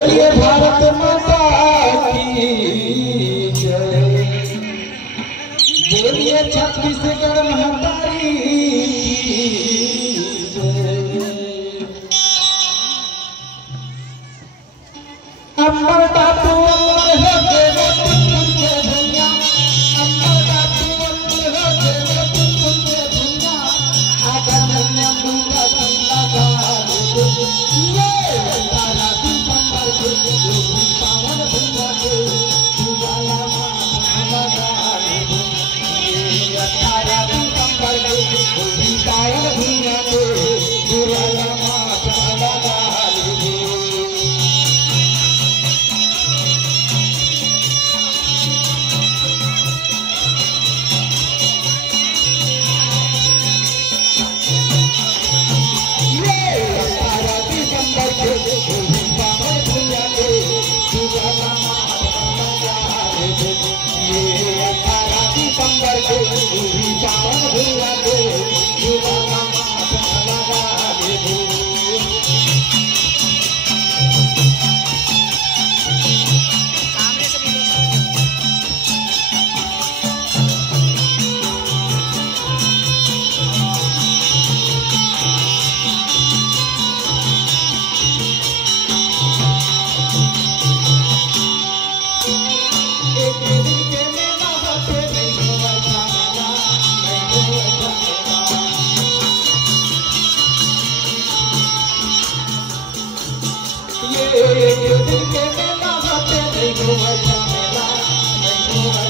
ये भारत माता की जय। बोलिए छत्तीसगढ़ महतारी अमर बापू अमर हो देवे तुझे धन्या। अमर बापू अमर हो देवे तुझे धन्या। आजा धन्या दूंगा धन्या गाने ये तारा तू संबर के पावन धन्या के पूजाया माता गाने ये तारा तू संबर के पावन धन्या के पूजाया माता गाने। ये दिल के मेला होते नहीं घूमता मेला नहीं घूमता।